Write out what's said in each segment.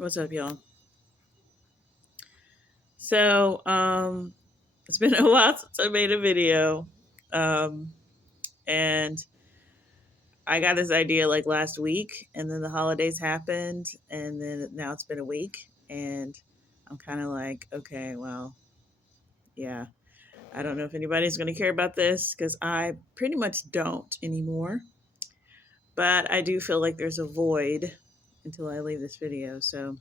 What's up, y'all? So, it's been a while since I made a video. Um, and I got this idea like last week, and then the holidays happened, and then now it's been a week, and I'm kind of like, okay, well, yeah, I don't know if anybody's going to care about this because I pretty much don't anymore. But I do feel like there's a void until I leave this video. So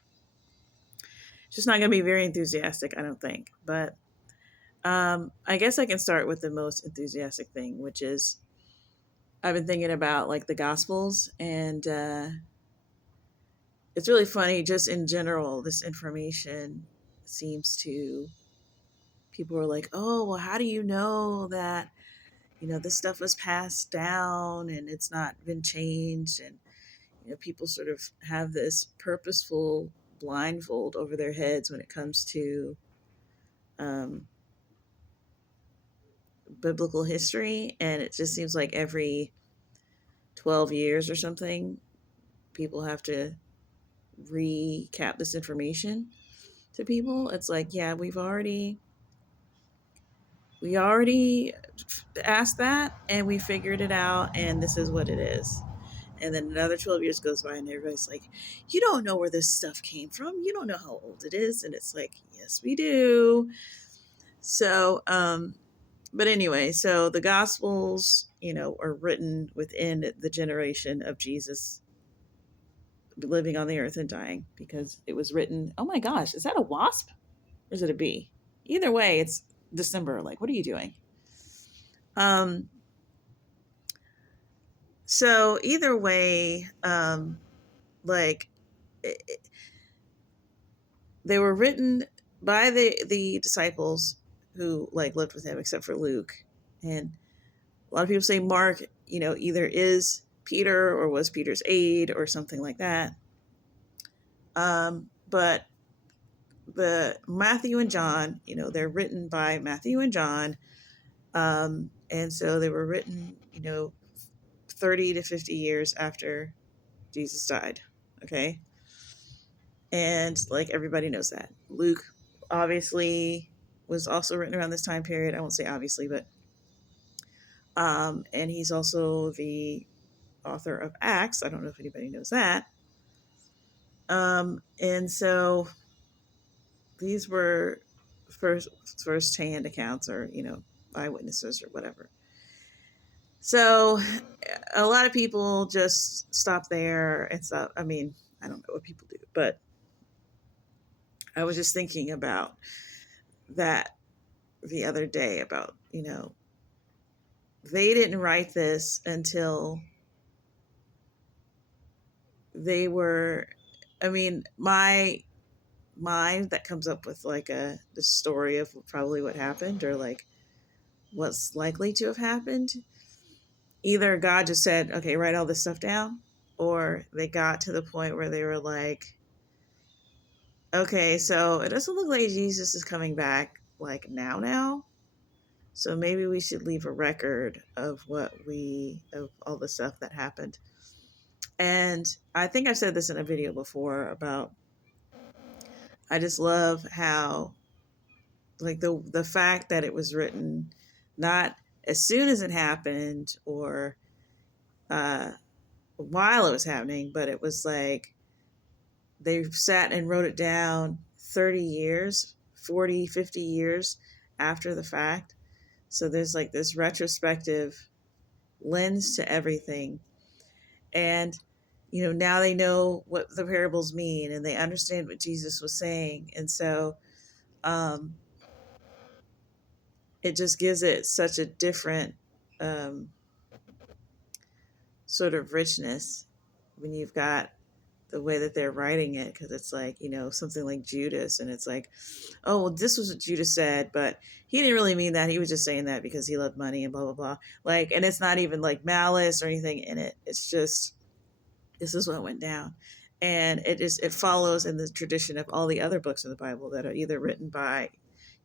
it's just not going to be very enthusiastic, I don't think. But I guess I can start with the most enthusiastic thing, which is I've been thinking about like the Gospels, and it's really funny. Just in general, this information seems to people are like, oh, well, how do you know that this stuff was passed down and it's not been changed? And people sort of have this purposeful blindfold over their heads when it comes to um, biblical history, and it just seems like every 12 years or something, people have to recap this information to people. It's like, yeah, we already asked that and we figured it out and this is what it is. And then another 12 years goes by and everybody's like, you don't know where this stuff came from. You don't know how old it is. And it's like, yes, we do. So, but anyway, so the Gospels, are written within the generation of Jesus living on the earth and dying, because it was written. Oh my gosh, is that a wasp or is it a bee? Either way, it's December. Like, what are you doing? Um, so either way, like it, they were written by the disciples who like lived with him, except for Luke. And a lot of people say Mark, either is Peter or was Peter's aide or something like that. But the Matthew and John, they're written by Matthew and John. And so they were written, 30 to 50 years after Jesus died. Okay. And like everybody knows that. Luke obviously was also written around this time period. I won't say obviously, but and he's also the author of Acts. I don't know if anybody knows that. And so these were first hand accounts, or eyewitnesses or whatever. So a lot of people just stop there and stop. I mean, I don't know what people do, but I was just thinking about that the other day about, they didn't write this until they were, I mean, my mind that comes up with like the story of probably what happened, or like what's likely to have happened. Either God just said, okay, write all this stuff down, or they got to the point where they were like, okay, so it doesn't look like Jesus is coming back like now. So maybe we should leave a record of of all the stuff that happened. And I think I've said this in a video before about, I just love how, like, the fact that it was written not as soon as it happened, or uh, while it was happening, but it was like they sat and wrote it down 30 years, 40, 50 years after the fact. So there's like this retrospective lens to everything. And, now they know what the parables mean and they understand what Jesus was saying. And so um, it just gives it such a different um, sort of richness when you've got the way that they're writing it, because it's like, something like Judas, and it's like, oh, well, this was what Judas said, but he didn't really mean that. He was just saying that because he loved money and blah blah blah. Like, and it's not even like malice or anything in it. It's just, this is what went down. And it follows in the tradition of all the other books in the Bible that are either written by,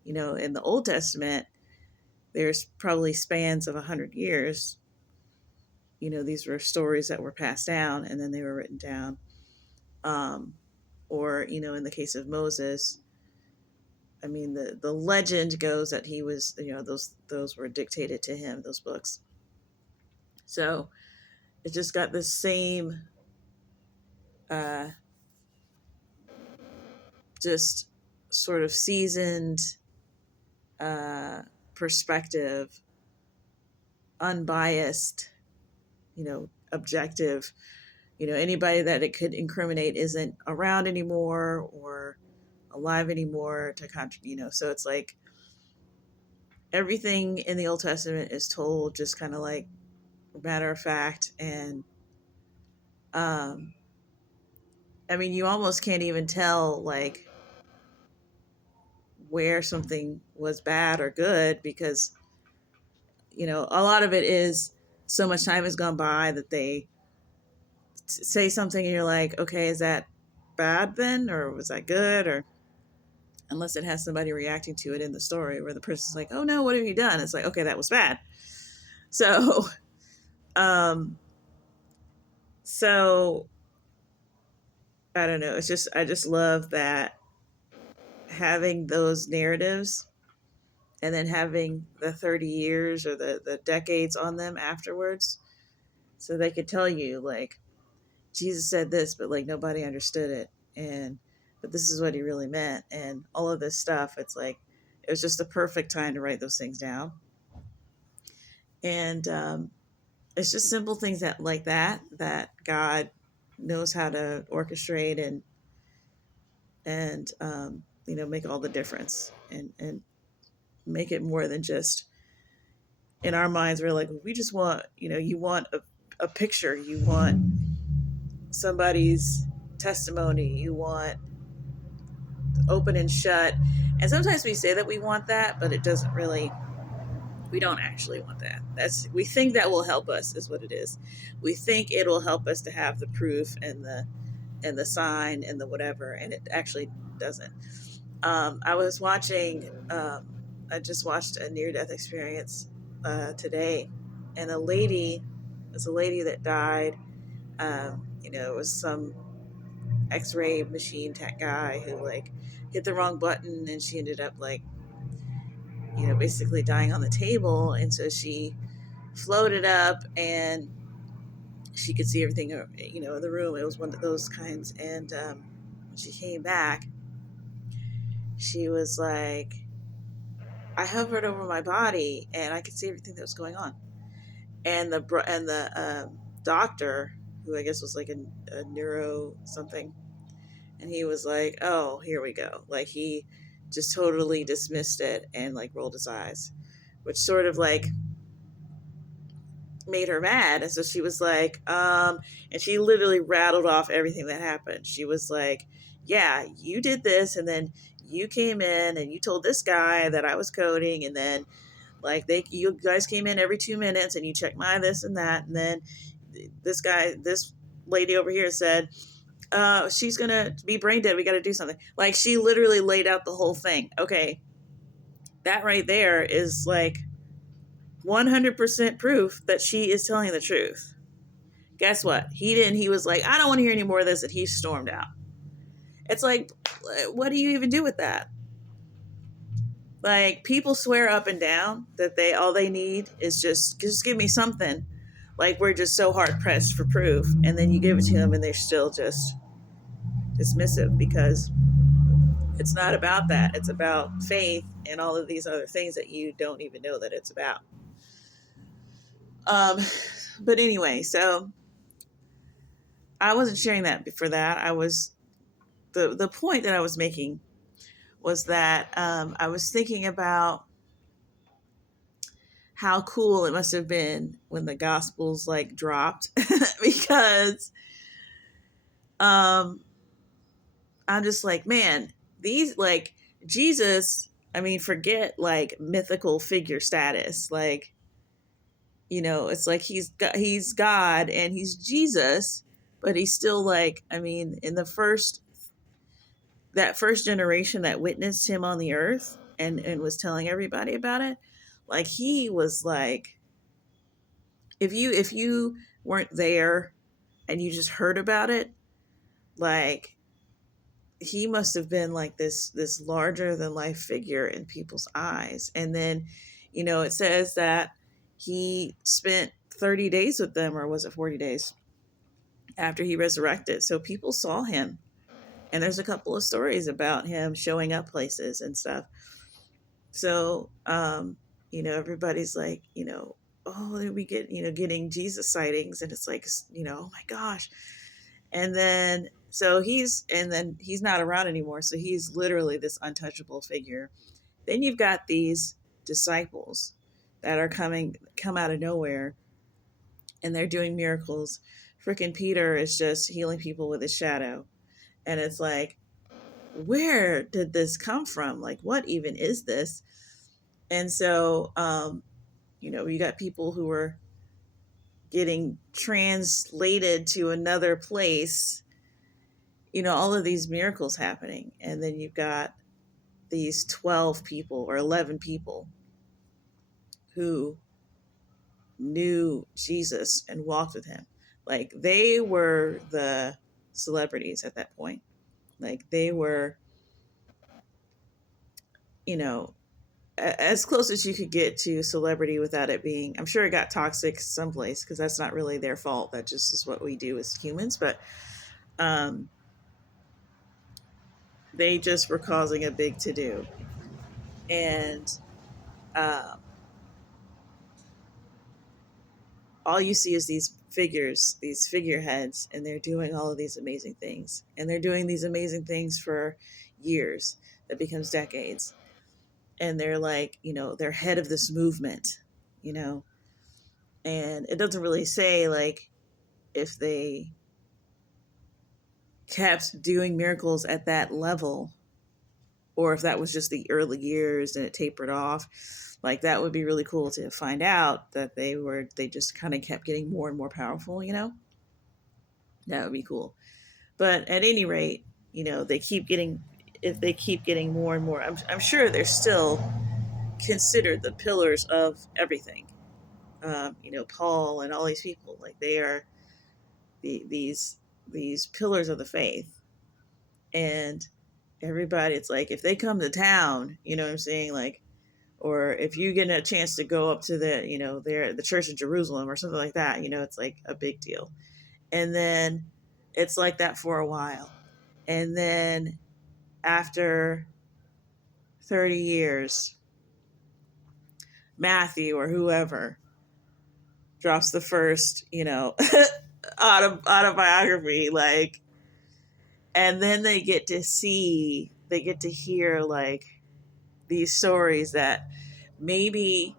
in the Old Testament, there's probably spans of 100 years. These were stories that were passed down and then they were written down. Um, Or, in the case of Moses, I mean, the legend goes that he was, those were dictated to him, those books. So it just got the same, uh, just sort of seasoned uh, perspective, unbiased, objective. Anybody that it could incriminate isn't around anymore or alive anymore to so it's like everything in the Old Testament is told just kind of like matter of fact. And I mean, you almost can't even tell like where something was bad or good, because a lot of it is so much time has gone by that they say something and you're like, okay, is that bad then, or was that good? Or unless it has somebody reacting to it in the story where the person's like, oh no, what have you done? It's like, okay, that was bad. So um so I don't know, I just love that, having those narratives and then having the 30 years or the decades on them afterwards, so they could tell you like, Jesus said this, but like nobody understood it, and but this is what he really meant, and all of this stuff. It's like it was just the perfect time to write those things down. And it's just simple things that God knows how to orchestrate and make all the difference, and make it more than just in our minds. We're like, we just want, you want a picture, you want somebody's testimony, you want open and shut. And sometimes we say that we want that, but it doesn't really, we don't actually want that. We think that will help us, is what it is. We think it will help us to have the proof and the sign and the whatever, and it actually doesn't. I was watching, I just watched a near death experience today, and it's a lady that died. It was some X-ray machine tech guy who like hit the wrong button, and she ended up like, basically dying on the table. And so she floated up, and she could see everything, in the room. It was one of those kinds. And when she came back, she was like, I hovered over my body and I could see everything that was going on. And the doctor, who I guess was like a neuro something, and he was like, "Oh, here we go." Like he just totally dismissed it and like rolled his eyes, which sort of like made her mad. And so she was like, and she literally rattled off everything that happened. She was like, "Yeah, you did this, and then you came in and you told this guy that I was coding, and then like you guys came in every 2 minutes and you checked my this and that, and then this lady over here said, she's gonna be brain dead. We got to do something." Like she literally laid out the whole thing. Okay, that right there is like 100% proof that she is telling the truth. Guess what? He didn't. He was like, I don't want to hear any more of this, and he stormed out. It's like, what do you even do with that? Like people swear up and down that all they need is just give me something. Like we're just so hard pressed for proof, and then you give it to them, and they're still just dismissive, because it's not about that. It's about faith and all of these other things that you don't even know that it's about. Um, but anyway, so I wasn't sharing that for that. I was the point that I was making was that I was thinking about how cool it must have been when the Gospels like dropped, because um, I'm just like, man, these like Jesus. I mean, forget like mythical figure status. Like, it's like he's God and he's Jesus, but he's still like, I mean, in that first generation that witnessed him on the earth and was telling everybody about it, like he was like, if you weren't there and you just heard about it, like he must have been like this larger than life figure in people's eyes. And then, it says that he spent 30 days with them, or was it 40 days after he resurrected? So people saw him. And there's a couple of stories about him showing up places and stuff. So, everybody's like, oh, then we get, getting Jesus sightings. And it's like, oh my gosh. And then, he's not around anymore. So he's literally this untouchable figure. Then you've got these disciples that come out of nowhere, and they're doing miracles. Freaking Peter is just healing people with his shadow. And it's like, where did this come from? Like, what even is this? And so, you got people who are getting translated to another place, all of these miracles happening. And then you've got these 12 people or 11 people who knew Jesus and walked with him. Like, they were the celebrities at that point. Like, they were, you know, as close as you could get to celebrity without it being, I'm sure it got toxic someplace, because that's not really their fault. That just is what we do as humans. But um, they just were causing a big to do. And um, all you see is these figures, these figureheads, and they're doing all of these amazing things. And they're doing these amazing things for years that becomes decades. And they're like, they're head of this movement, you know. And it doesn't really say like if they kept doing miracles at that level, or if that was just the early years and it tapered off. Like, that would be really cool to find out that they just kind of kept getting more and more powerful, that would be cool. But at any rate, they keep getting, if they keep getting more and more, I'm sure they're still considered the pillars of everything. Paul and all these people, like, they are these pillars of the faith. And everybody, it's like, if they come to town, you know what I'm saying, like, or if you get a chance to go up to the church in Jerusalem or something like that, it's like a big deal. And then it's like that for a while. And then after 30 years, Matthew or whoever drops the first, autobiography, like, and then they get to hear like these stories that maybe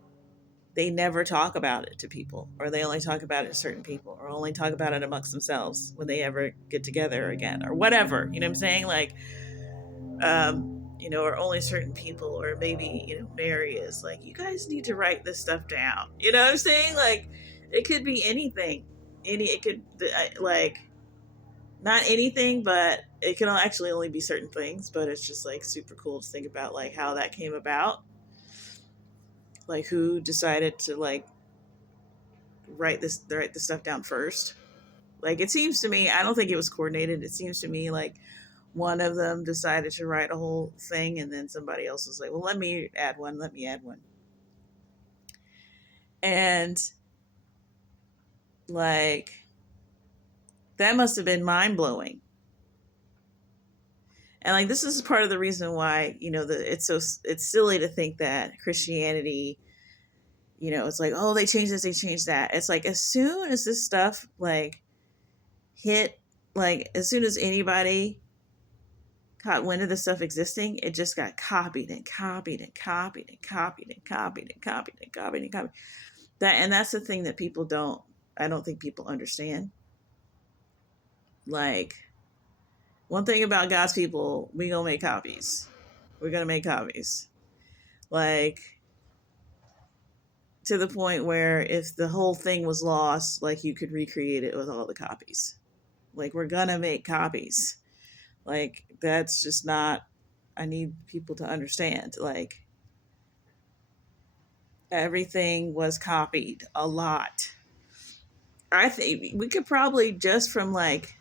they never talk about it to people, or they only talk about it to certain people, or only talk about it amongst themselves when they ever get together again, or whatever, you know what I'm saying, like, or only certain people, or maybe, Mary is like, you guys need to write this stuff down, you know what I'm saying, like, it could be anything, it could, like, not anything, but it can actually only be certain things. But it's just like super cool to think about, like, how that came about, like who decided to like write this stuff down first. Like, it seems to me, I don't think it was coordinated. It seems to me like one of them decided to write a whole thing, and then somebody else was like, well, let me add one. And like, that must have been mind blowing. And like, this is part of the reason why, it's silly to think that Christianity, it's like, oh, they changed this, they changed that. It's like, as soon as this stuff like hit, like, as soon as anybody caught wind of this stuff existing, it just got copied and copied and copied and copied and copied and copied and copied and copied. And that's the thing that I don't think people understand. Like, one thing about God's people, we gonna make copies. We're gonna make copies. Like, to the point where if the whole thing was lost, like, you could recreate it with all the copies. Like, we're gonna make copies. Like, that's just not, I need people to understand. Like, everything was copied a lot. I think we could probably, just from like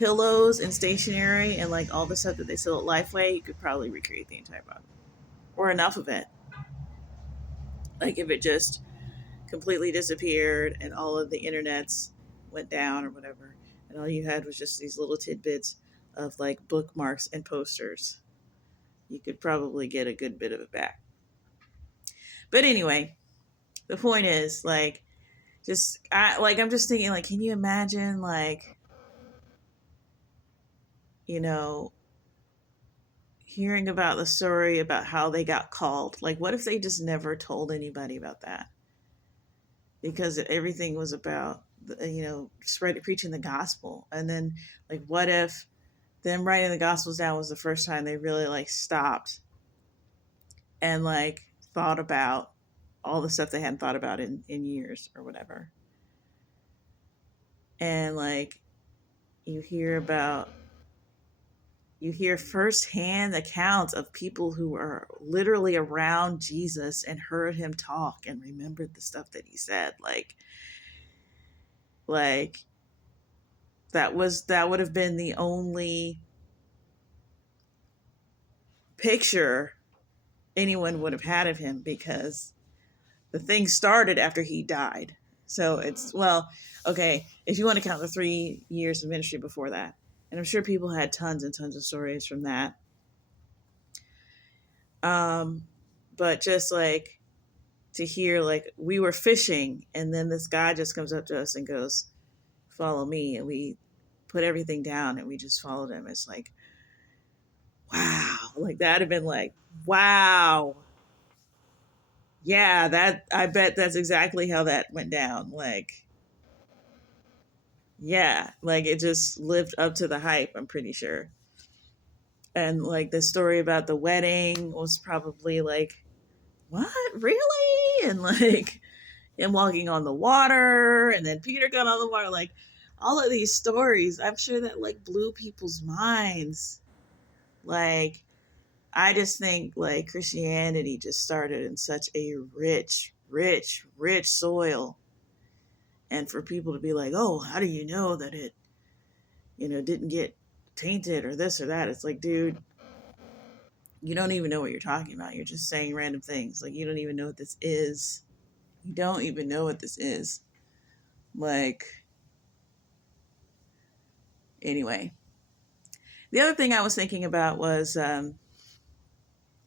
pillows and stationery and like all the stuff that they sell at Lifeway, you could probably recreate the entire book or enough of it. Like if it just completely disappeared and all of the internets went down or whatever, and all you had was just these little tidbits of like bookmarks and posters, you could probably get a good bit of it back. But anyway, the point is like I'm just thinking like, can you imagine like, you know, hearing about the story about how they got called? Like, what if they just never told anybody about that? Because everything was about, preaching the gospel. And then, like, what if them writing the gospels down was the first time they really, like, stopped and, like, thought about all the stuff they hadn't thought about in years or whatever. And, like, you hear firsthand accounts of people who are literally around Jesus and heard him talk and remembered the stuff that he said. Like that would have been the only picture anyone would have had of him, because the thing started after he died. So it's, well, okay, if you want to count the 3 years of ministry before that. And I'm sure people had tons and tons of stories from that. But just like to hear, like, we were fishing and then this guy just comes up to us and goes, follow me. And we put everything down and we just followed him. It's like, wow. Like that'd have been like, wow. Yeah, that, I bet that's exactly how that went down. Like, yeah, like it just lived up to the hype, I'm pretty sure. And like the story about the wedding was probably like, what? Really? And like him walking on the water, and then Peter got on the water. Like all of these stories, I'm sure that like blew people's minds. Like, I just think like Christianity just started in such a rich, rich, rich soil. And for people to be like, oh, how do you know that it, didn't get tainted or this or that? It's like, dude, you don't even know what you're talking about. You're just saying random things. Like, you don't even know what this is. You don't even know what this is. Like, anyway. The other thing I was thinking about was I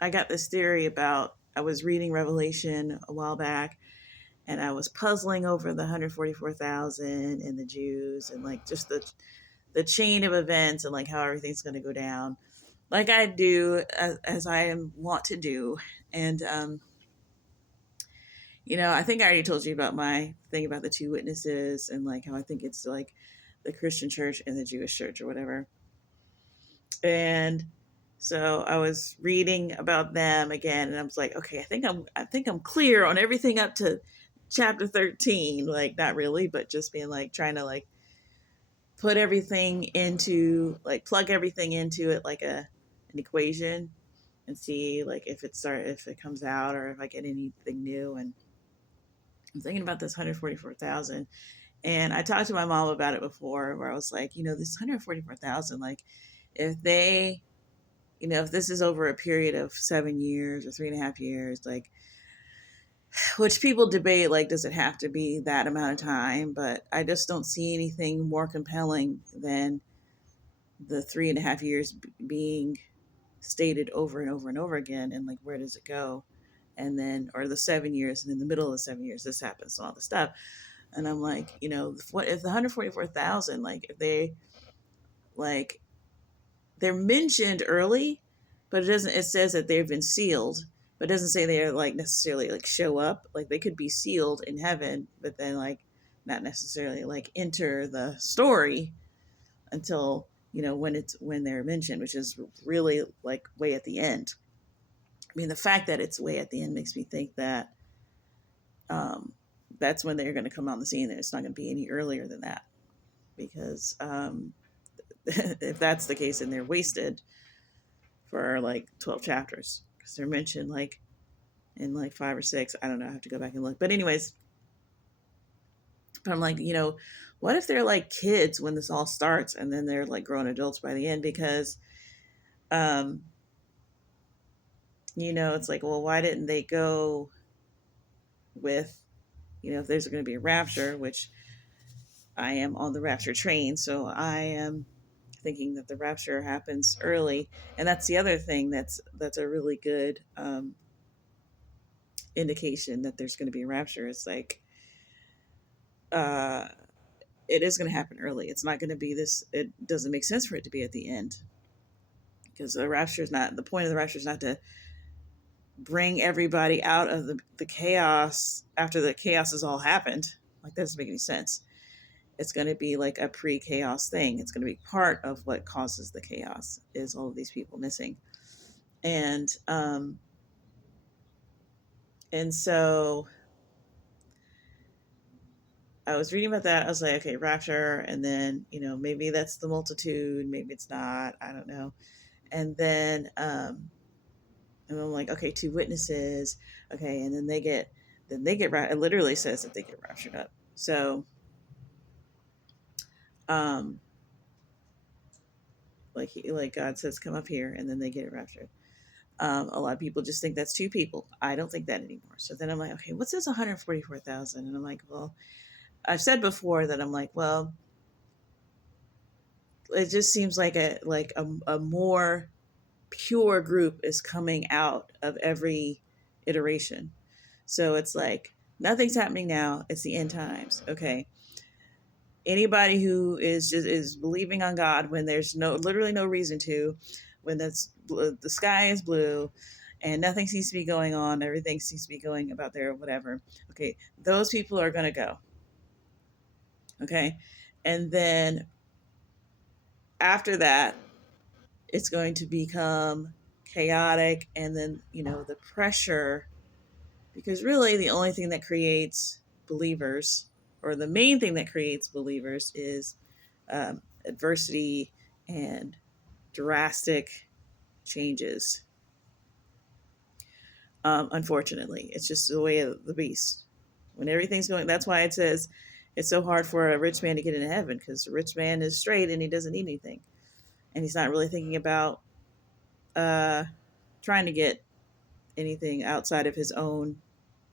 got this theory about, I was reading Revelation a while back, and I was puzzling over the 144,000 and the Jews and like just the chain of events and like how everything's going to go down, like I do, as I am want to do. And I think I already told you about my thing about the two witnesses and like how I think it's like the Christian church and the Jewish church or whatever. And so I was reading about them again, and I was like, okay, I think I'm clear on everything up to chapter 13. Like, not really, but just being like trying to like put everything into, like, plug everything into it like an equation, and see like if it comes out or if I get anything new. And I'm thinking about this 144,000, and I talked to my mom about it before, where I was like, this 144,000, like if they, if this is over a period of 7 years or 3.5 years, like, which people debate, like, does it have to be that amount of time? But I just don't see anything more compelling than the 3.5 years being stated over and over and over again. And like, where does it go? And then, or the 7 years, and in the middle of the 7 years, this happens, and all this stuff. And I'm like, what if the 144,000, like, if they, like, they're mentioned early, but it says that they've been sealed, but it doesn't say they're like necessarily like show up. Like, they could be sealed in heaven, but then like not necessarily like enter the story until, when they're mentioned, which is really like way at the end. I mean, the fact that it's way at the end makes me think that that's when they're going to come on the scene, and it's not going to be any earlier than that, because if that's the case, then they're wasted for like 12 chapters, because they're mentioned like in like 5 or 6. I don't know. I have to go back and look. But anyways, But I'm like, what if they're like kids when this all starts and then they're like grown adults by the end? Because, um, it's like, well, why didn't they go with, if there's going to be a rapture, which I am on the rapture train, so I am thinking that the rapture happens early, and that's the other thing that's a really good indication that there's going to be a rapture. It's like uh, it is going to happen early. It's not going to be this. It doesn't make sense for it to be at the end because the rapture is not the point of the rapture is not to bring everybody out of the chaos after the chaos has all happened. Like that doesn't make any sense. It's going to be like a pre-chaos thing. It's going to be part of what causes the chaos is all of these people missing. And so I was reading about that. I was like, okay, rapture, and then maybe that's the multitude, maybe it's not. I don't know. And then and I'm like, okay, two witnesses, okay, and then they get it literally says that they get raptured up. So um like God says, come up here, and then they get raptured. A lot of people just think that's two people. I don't think that anymore. So then I'm like, okay, what's this 144,000? And I'm like, well, I've said before that I'm like, well, it just seems like a more pure group is coming out of every iteration. So it's like nothing's happening now. It's the end times. Okay. Anybody who is believing on God when there's literally no reason to, when the sky is blue and nothing seems to be going on, everything seems to be going about there, whatever. Okay, those people are going to go. Okay, and then after that, it's going to become chaotic, and then the pressure, because really the only thing that creates believers, or the main thing that creates believers, is adversity and drastic changes. Unfortunately, it's just the way of the beast. When everything's going, that's why it says it's so hard for a rich man to get into heaven, because the rich man is straight and he doesn't need anything, and he's not really thinking about uh, trying to get anything outside of his own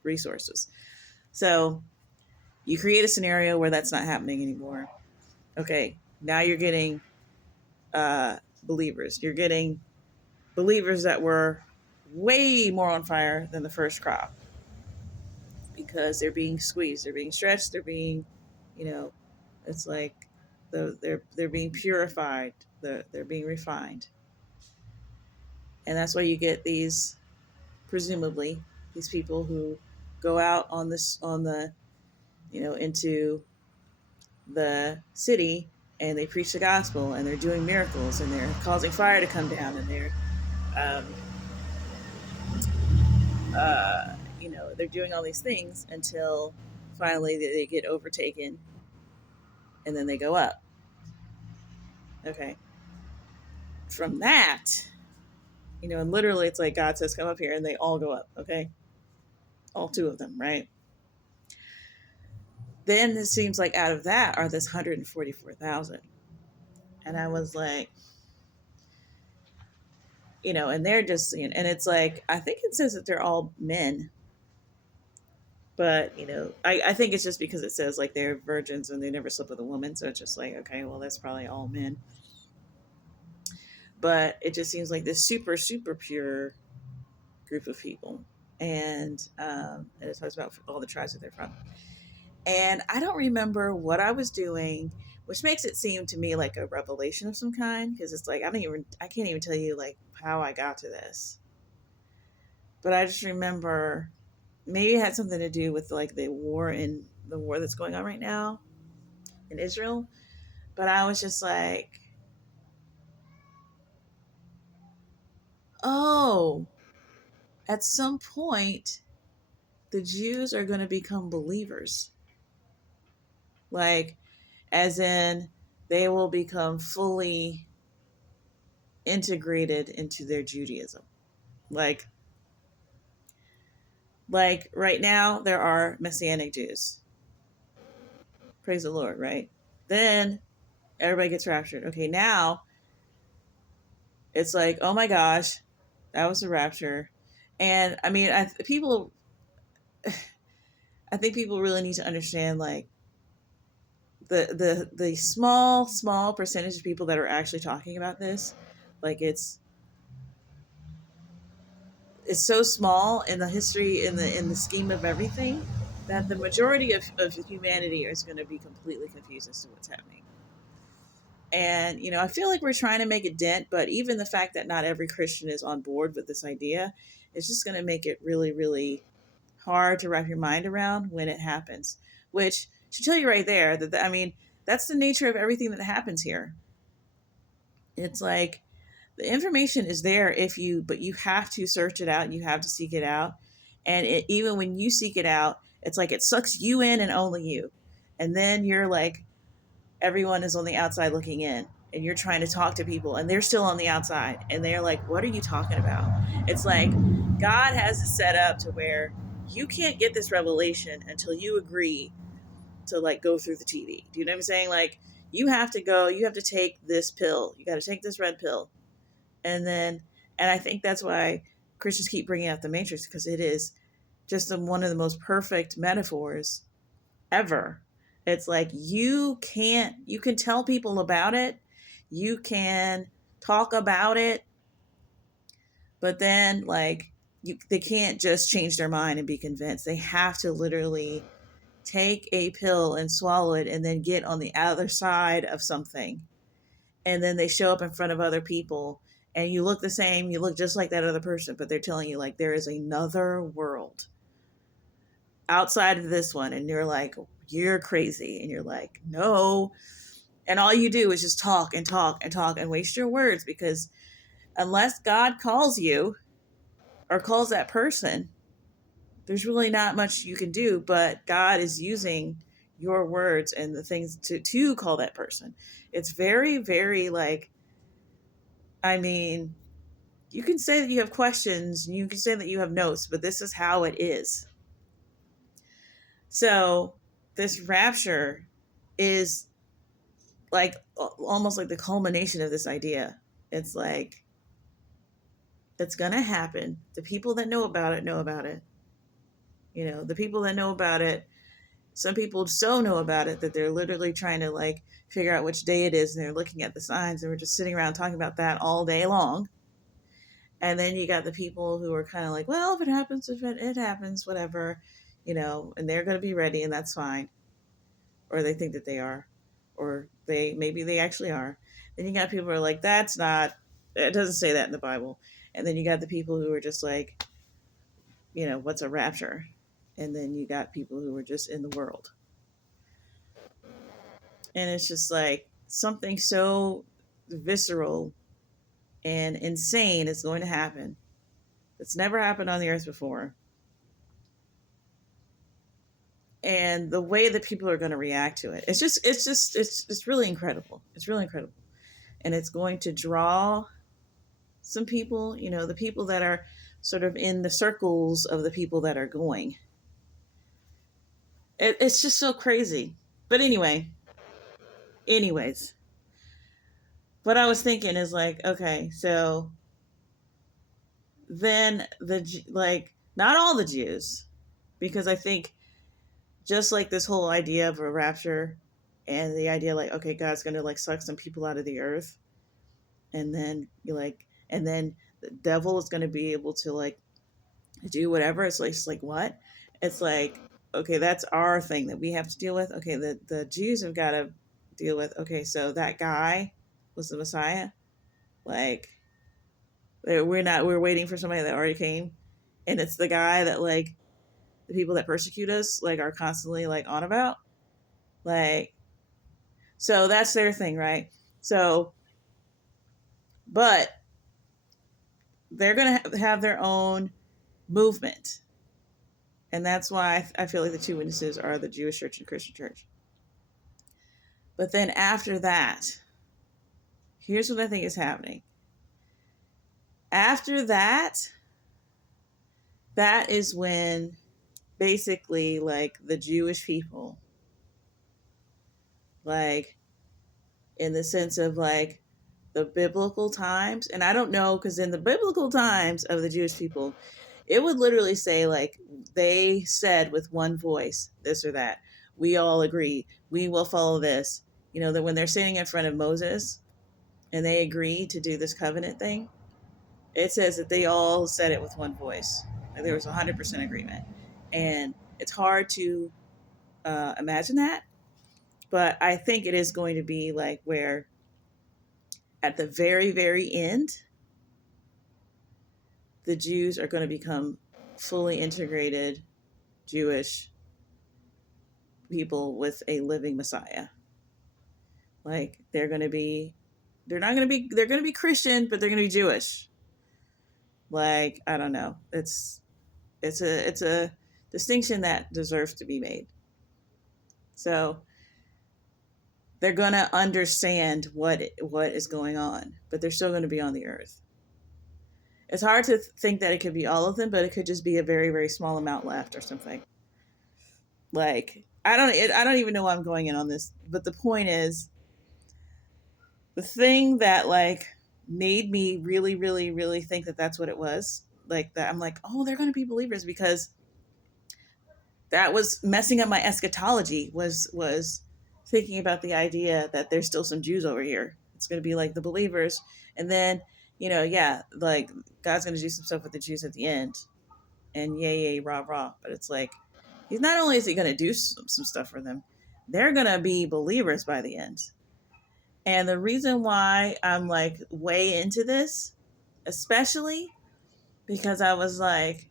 resources. So you create a scenario where that's not happening anymore. Okay, now you're getting believers. You're getting believers that were way more on fire than the first crop, because they're being squeezed, they're being stretched, they're being, you know, it's like they're being purified, they're being refined, and that's why you get these, presumably, these people who go out on the into the city, and they preach the gospel, and they're doing miracles, and they're causing fire to come down, and they're um, they're doing all these things until finally they get overtaken, and then they go up. Okay. From that, and literally it's like God says, come up here, and they all go up. Okay. All two of them, right? Then it seems like out of that are this 144,000. And I was like, and they're just, and it's like, I think it says that they're all men. But, I think it's just because it says like they're virgins and they never slept with a woman. So it's just like, okay, well, that's probably all men. But it just seems like this super, super pure group of people. And it talks about all the tribes that they're from. And I don't remember what I was doing, which makes it seem to me like a revelation of some kind, because it's like I can't even tell you like how I got to this. But I just remember maybe it had something to do with like the war that's going on right now in Israel. But I was just like, oh, at some point the Jews are going to become believers. Like, as in, they will become fully integrated into their Judaism. Like, right now, there are Messianic Jews. Praise the Lord, right? Then everybody gets raptured. Okay, now it's like, oh my gosh, that was a rapture. And I mean, I think people really need to understand, like, the small percentage of people that are actually talking about this. Like, it's so small in the history, in the scheme of everything, that the majority of humanity is going to be completely confused as to what's happening. And I feel like we're trying to make a dent, but even the fact that not every Christian is on board with this idea is just going to make it really, really hard to wrap your mind around when it happens. Which should tell you right there that, I mean, that's the nature of everything that happens here. It's like, the information is there but you have to search it out and you have to seek it out. And even when you seek it out, it's like it sucks you in and only you. And then you're like, everyone is on the outside looking in, and you're trying to talk to people and they're still on the outside and they're like, what are you talking about? It's like God has it set up to where you can't get this revelation until you agree to, like, go through the TV. Do you know what I'm saying? Like, you have to take this pill. You got to take this red pill. And I think that's why Christians keep bringing out the Matrix, because it is just one of the most perfect metaphors ever. It's like, you can tell people about it, you can talk about it, but then, like, they can't just change their mind and be convinced. They have to literally take a pill and swallow it and then get on the other side of something. And then they show up in front of other people and you look the same, you look just like that other person, but they're telling you, like, there is another world outside of this one. And you're like, you're crazy. And you're like, no. And all you do is just talk and talk and talk and waste your words, because unless God calls you or calls that person, there's really not much you can do. But God is using your words and the things to call that person. It's very, very, like, I mean, you can say that you have questions, you can say that you have notes, but this is how it is. So this rapture is like almost like the culmination of this idea. It's like, it's going to happen. The people that know about it know about it. The people that know about it, some people so know about it that they're literally trying to, like, figure out which day it is, and they're looking at the signs, and we're just sitting around talking about that all day long. And then you got the people who are kind of like, well, if it happens, whatever, and they're going to be ready, and that's fine. Or they think that they are, or maybe they actually are. Then you got people who are like, it doesn't say that in the Bible. And then you got the people who are just like, what's a rapture? And then you got people who are just in the world. And it's just like something so visceral and insane is going to happen. It's never happened on the earth before. And the way that people are going to react to it, it's really incredible. It's really incredible. And it's going to draw some people, the people that are sort of in the circles of the people that are going. It's just so crazy. But anyways, what I was thinking is, like, okay, so then not all the Jews, because I think just like this whole idea of a rapture and the idea, like, okay, God's going to, like, suck some people out of the earth, and then and then the devil is going to be able to, like, do whatever. It's like what? It's like, okay, that's our thing that we have to deal with. Okay, the Jews have got to deal with, okay, so that guy was the Messiah. Like, we're waiting for somebody that already came, and it's the guy that, like, the people that persecute us, like, are constantly, like, on about. Like, so that's their thing, right? So, but they're going to have their own movement. And that's why I feel like the two witnesses are the Jewish church and Christian church. But then after that, here's what I think is happening. After that is when basically, like, the Jewish people like in the sense of like the biblical times. And I don't know, because in the biblical times of the Jewish people, it would literally say like they said with one voice this or that. We all agree. We will follow this. You know, that when they're sitting in front of Moses and they agree to do this covenant thing, it says that they all said it with one voice. Like there was 100% agreement. And it's hard to imagine that. But I think it is going to be like where at the very, very end, the Jews are going to become fully integrated Jewish people with a living Messiah. Like they're going to be Christian, but they're going to be Jewish. Like, I don't know. It's a distinction that deserves to be made. So they're going to understand what is going on, but they're still going to be on the earth. It's hard to think that it could be all of them, but it could just be a very, very small amount left or something. Like I don't even know why I'm going in on this, but the point is the thing that like made me really, really, really think that that's what it was. Like that, I'm like, oh, they're going to be believers because that was messing up my eschatology. Was thinking about the idea that there's still some Jews over here. It's going to be like the believers, and then yeah, like God's going to do some stuff with the Jews at the end, and yay, yay, rah, rah. But it's like he's not only is he going to do some stuff for them, they're going to be believers by the end. And the reason why I'm like way into this, especially because I was like,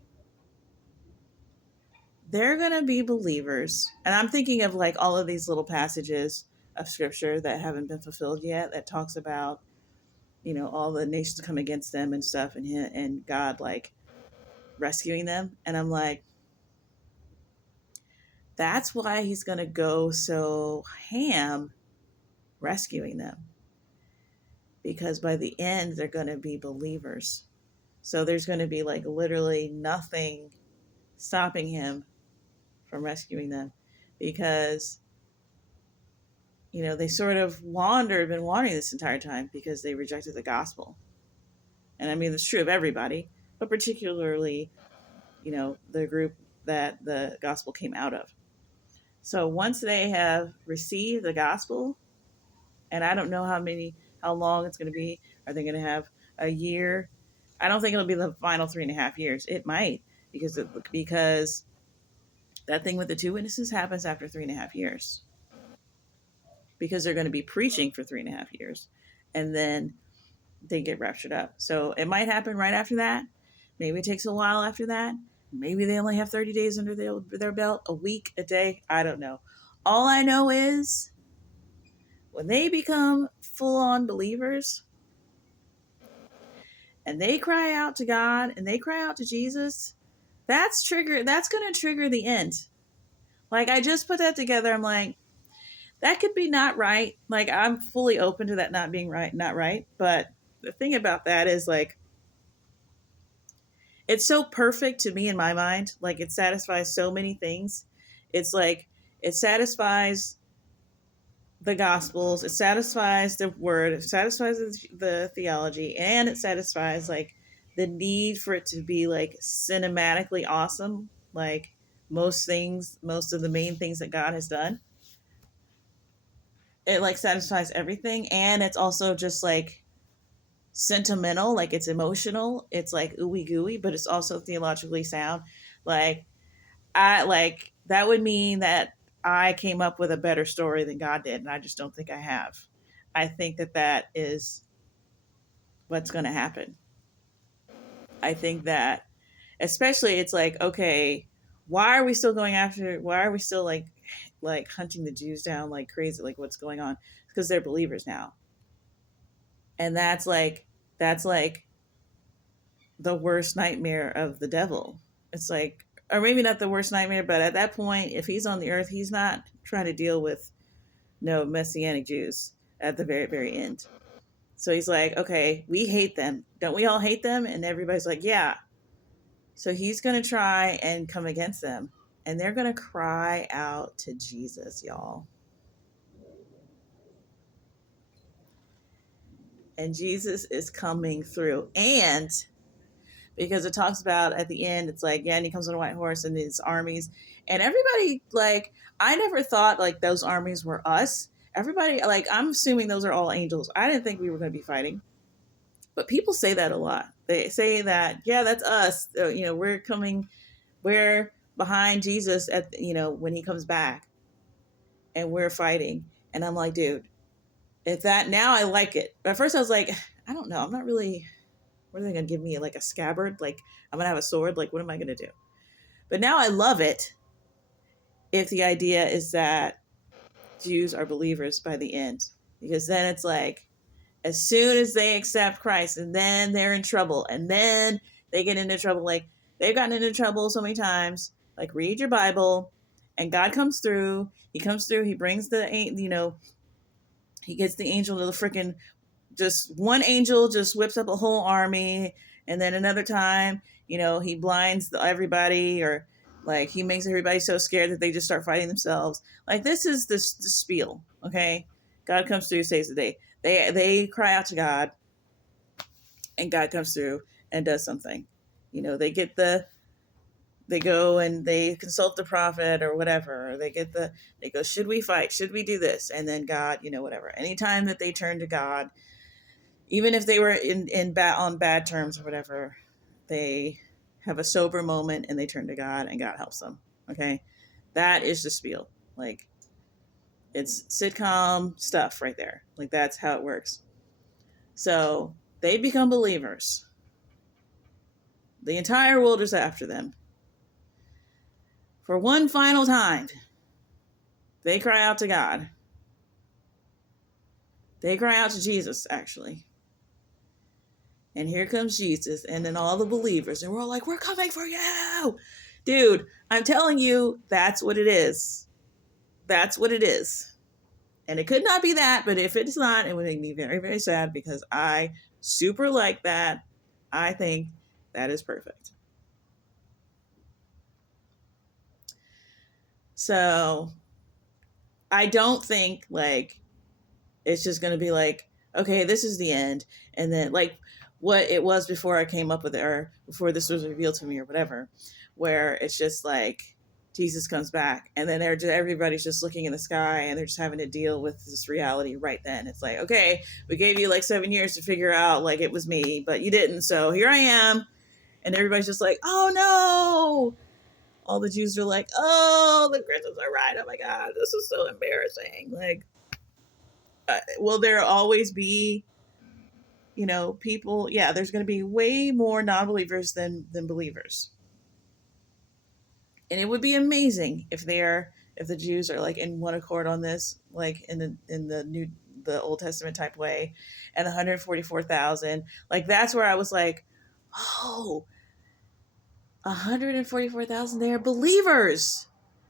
they're going to be believers. And I'm thinking of like all of these little passages of scripture that haven't been fulfilled yet that talks about, all the nations come against them and stuff and God like rescuing them. And I'm like, that's why he's going to go so ham rescuing them. Because by the end, they're going to be believers. So there's going to be like literally nothing stopping him from rescuing them because, they sort of been wandering this entire time because they rejected the gospel. And I mean, it's true of everybody, but particularly, the group that the gospel came out of. So once they have received the gospel, and I don't know how long it's going to be. Are they going to have a year? I don't think it'll be the final 3.5 years. It might because that thing with the two witnesses happens after 3.5 years because they're going to be preaching for 3.5 years, and then they get raptured up. So it might happen right after that. Maybe it takes a while after that. Maybe they only have 30 days under their belt, a week, a day. I don't know. All I know is when they become full on believers and they cry out to God and they cry out to Jesus, that's going to trigger the end. Like I just put that together. I'm like, that could be not right. Like I'm fully open to that not being right, not right. But the thing about that is like, it's so perfect to me in my mind. Like it satisfies so many things. It's like, it satisfies the gospels, it satisfies the word, it satisfies the theology, and it satisfies like the need for it to be like cinematically awesome, like most of the main things that God has done. It like satisfies everything, and it's also just like sentimental, like it's emotional, it's like ooey gooey, but it's also theologically sound. Like I like that would mean that I came up with a better story than God did, and I just don't think I have. I think that is what's going to happen. I think that, especially, it's like, okay, why are we still going after? Why are we still like hunting the Jews down like crazy? Like, what's going on? Because they're believers now, and that's like the worst nightmare of the devil. It's like, or maybe not the worst nightmare, but at that point, if he's on the earth, he's not trying to deal with no Messianic Jews at the very, very end. So he's like, okay, we hate them. Don't we all hate them? And everybody's like, yeah. So he's going to try and come against them. And they're going to cry out to Jesus, y'all. and Jesus is coming through. And because it talks about at the end, it's like, yeah, and he comes on a white horse and his armies, and everybody, like, I never thought like those armies were us. Everybody, like, I'm assuming those are all angels. I didn't think we were going to be fighting, but people say that a lot. They say that, yeah, that's us. We're coming, we're behind Jesus at, when he comes back, and we're fighting. And I'm like, dude, if that, now I like it. But at first I was like, I don't know. I'm not really, what are they going to give me? Like a scabbard? Like, I'm going to have a sword? Like, what am I going to do? But now I love it if the idea is that Jews are believers by the end. Because then it's like, as soon as they accept Christ, and then they're in trouble, and then they get into trouble. Like, they've gotten into trouble so many times. Like, read your Bible, and God comes through. He comes through. He brings he gets the angel to the freaking, just one angel just whips up a whole army, and then another time, he blinds everybody, or like he makes everybody so scared that they just start fighting themselves. Like, this is the spiel, okay? God comes through, saves the day. They cry out to God, and God comes through and does something. They go and they consult the prophet or whatever. Or they go, should we fight? Should we do this? And then God, whatever. Anytime that they turn to God, even if they were on bad terms or whatever, they have a sober moment and they turn to God, and God helps them. Okay, that is the spiel. Like, it's sitcom stuff right there. Like, that's how it works. So they become believers. The entire world is after them. For one final time, they cry out to God. They cry out to Jesus, actually. And here comes Jesus, and then all the believers, and we're all like, we're coming for you. Dude, I'm telling you, that's what it is. That's what it is. And it could not be that, but if it's not, it would make me very, very sad, because I super like that. I think that is perfect. So I don't think, like, it's just going to be like, okay, this is the end. And then, like, what it was before I came up with it, or before this was revealed to me, or whatever, where it's just like Jesus comes back, and then everybody's just looking in the sky, and they're just having to deal with this reality right then. It's like, okay, we gave you like 7 years to figure out, like, it was me, but you didn't. So here I am. And everybody's just like, oh no. All the Jews are like, oh, the Christians are right. Oh my God, this is so embarrassing. Like, will there always be, people? Yeah, there's going to be way more non-believers than believers. And it would be amazing if the Jews are like in one accord on this, like in the Old Testament type way, and the 144,000. Like, that's where I was like, oh, 144,000, they're believers.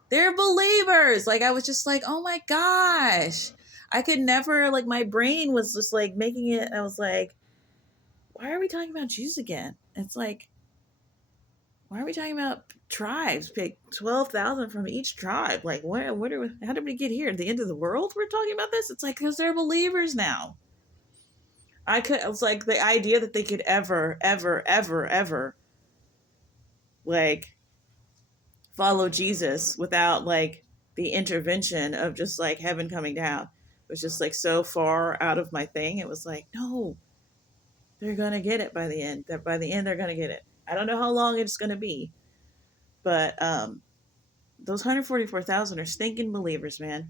They're believers. Like, I was just like, oh my gosh. I could never, like, my brain was just like making it. I was like, why are we talking about Jews again? It's like, why are we talking about tribes? Pick 12,000 from each tribe. Like, how did we get here? At the end of the world, we're talking about this? It's like, because they're believers now. I was like, the idea that they could ever, ever, ever, ever, like, follow Jesus without, like, the intervention of just, like, heaven coming down was just, like, so far out of my thing. It was like, no, they're going to get it by the end. That by the end, they're going to get it. I don't know how long it's going to be, but those 144,000 are stinking believers, man.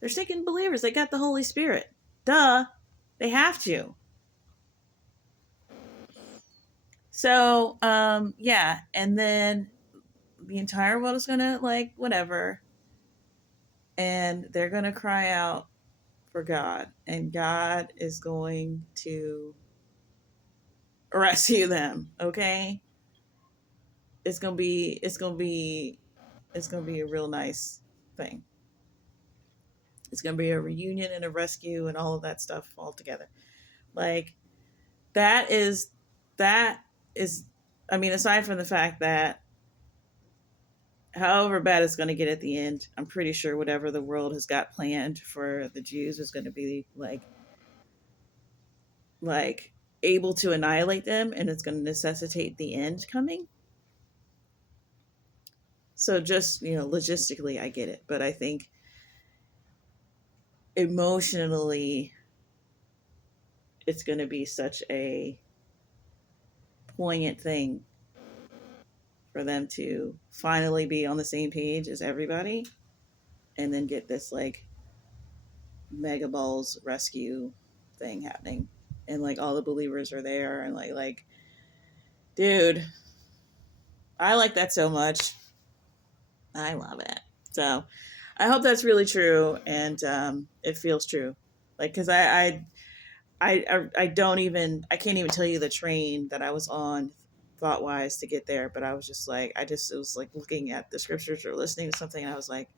They're stinking believers. They got the Holy Spirit. Duh. They have to. So, yeah. And then the entire world is going to, like, whatever. And they're going to cry out for God. And God is going to rescue them. Okay? It's going to be a real nice thing. It's going to be a reunion and a rescue and all of that stuff all together. Like, that is, I mean, aside from the fact that however bad it's going to get at the end, I'm pretty sure whatever the world has got planned for the Jews is going to be, like, like able to annihilate them, and it's going to necessitate the end coming. So just, logistically I get it, but I think emotionally it's going to be such a poignant thing for them to finally be on the same page as everybody and then get this like mega balls rescue thing happening, and like all the believers are there, and like dude, I like that so much. I love it. So I hope that's really true, and it feels true. Like, because I don't even, I can't even tell you the train that I was on thought wise to get there, but I was just like, it was like looking at the scriptures or listening to something, and I was like,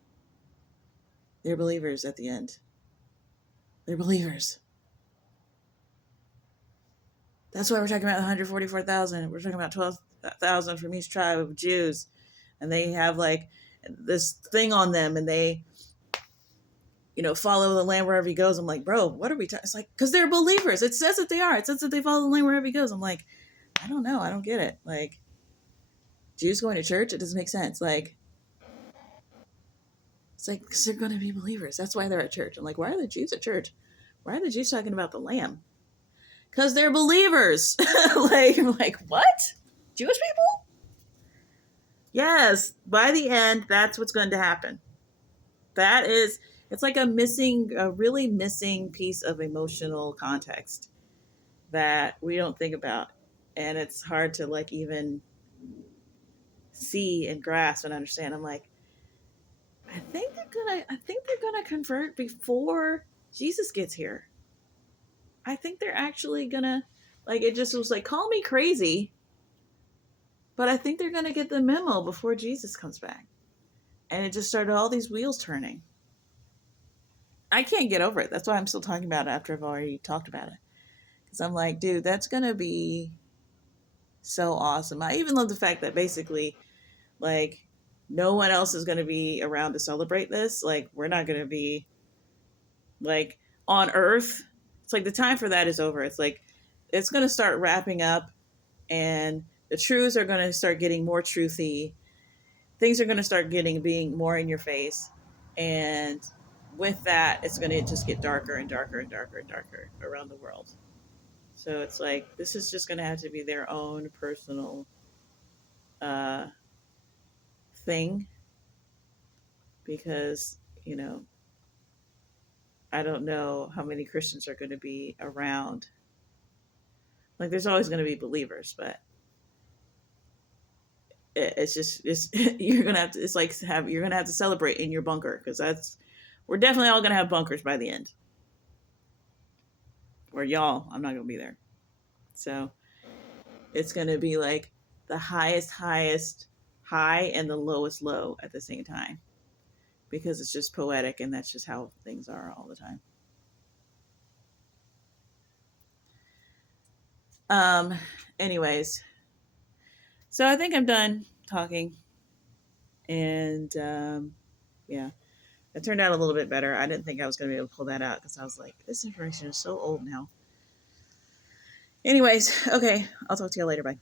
they're believers at the end. They're believers. That's why we're talking about 144,000. We're talking about 12,000 from each tribe of Jews, and they have like this thing on them, and they, follow the Lamb wherever he goes. I'm like, bro, what are we talking? It's like, because they're believers. It says that they are. It says that they follow the Lamb wherever he goes. I'm like, I don't know. I don't get it. Like, Jews going to church, it doesn't make sense. Like, it's like, because they're going to be believers. That's why they're at church. I'm like, why are the Jews at church? Why are the Jews talking about the Lamb? Because they're believers. I'm like, what? Jewish people? Yes. By the end, that's what's going to happen. It's like a really missing piece of emotional context that we don't think about. And it's hard to like even see and grasp and understand. I'm like, I think they're gonna convert before Jesus gets here. I think they're actually gonna, like, it just was like, call me crazy, but I think they're gonna get the memo before Jesus comes back. And it just started all these wheels turning. I can't get over it. That's why I'm still talking about it after I've already talked about it. Because I'm like, dude, that's gonna be so awesome. I even love the fact that basically, like, no one else is gonna be around to celebrate this. Like, we're not gonna be like on Earth. It's like the time for that is over. It's like it's gonna start wrapping up, and the truths are gonna start getting more truthy. Things are gonna start being more in your face, and with that, it's gonna just get darker and darker and darker and darker around the world. So it's like this is just gonna have to be their own personal uh, thing, because I don't know how many Christians are going to be around. Like, there's always going to be believers, but it's you're gonna have to. It's like you're gonna have to celebrate in your bunker, because we're definitely all gonna have bunkers by the end. Or y'all, I'm not gonna be there. So it's gonna be like the highest high and the lowest low at the same time, because it's just poetic, and that's just how things are all the time. Um. Anyways, so I think I'm done talking, and yeah, it turned out a little bit better. I didn't think I was going to be able to pull that out, because I was like, this information is so old now. Anyways, okay, I'll talk to you later. Bye.